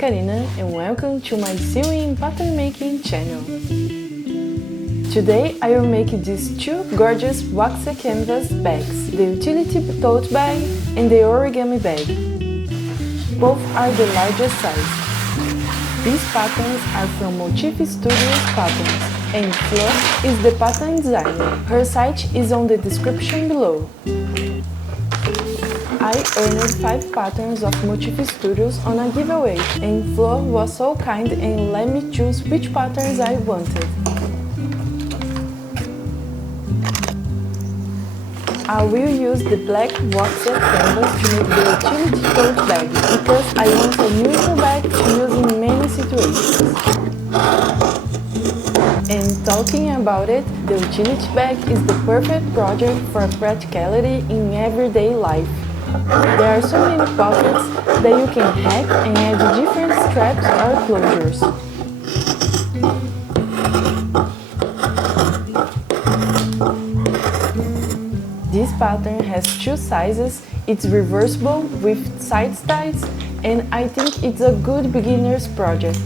Karina and welcome to my sewing pattern making channel. Today I will make these two gorgeous waxed canvas bags, the utility tote bag and the origami bag. Both are the largest size. These patterns are from Motif Studio Patterns and Flor is the pattern designer. Her site is on the description below. I earned 5 patterns of Motif Studios on a giveaway, and Flo was so kind and let me choose which patterns I wanted. I will use the black waxed canvas to make the utility tote bag because I want a neutral bag to use in many situations. And talking about it, the utility bag is the perfect project for practicality in everyday life. There are so many pockets that you can hack and add different straps or closures. This pattern has 2 sizes, it's reversible with side ties, and I think it's a good beginner's project.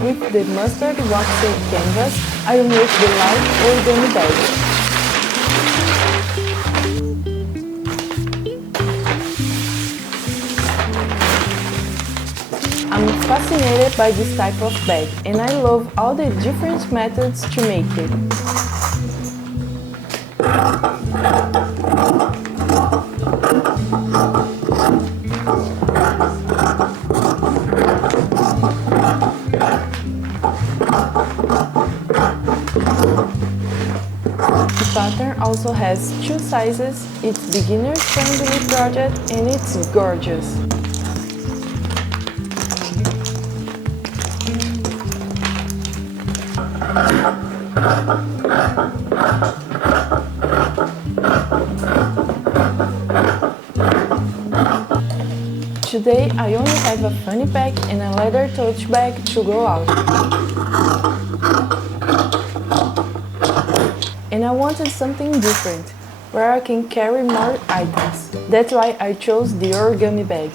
With the mustard waxed canvas, I will make the light origami bag. I'm fascinated by this type of bag and I love all the different methods to make it. The pattern also has 2 sizes, it's beginner-friendly project and it's gorgeous. Today I only have a fanny pack and a leather tote bag to go out. And I wanted something different, where I can carry more items. That's why I chose the origami bag.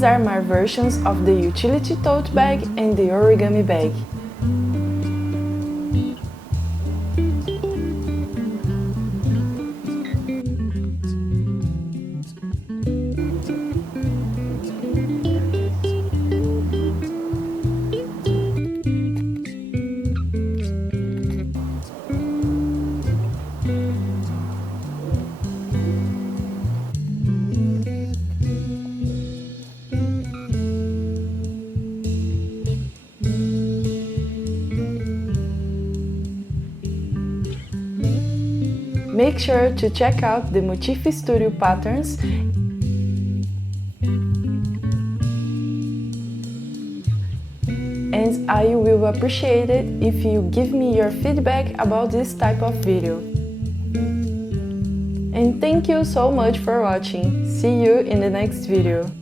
These are my versions of the utility tote bag and the origami bag. Make sure to check out the Motif Studio Patterns and I will appreciate it if you give me your feedback about this type of video. And thank you so much for watching. See you in the next video.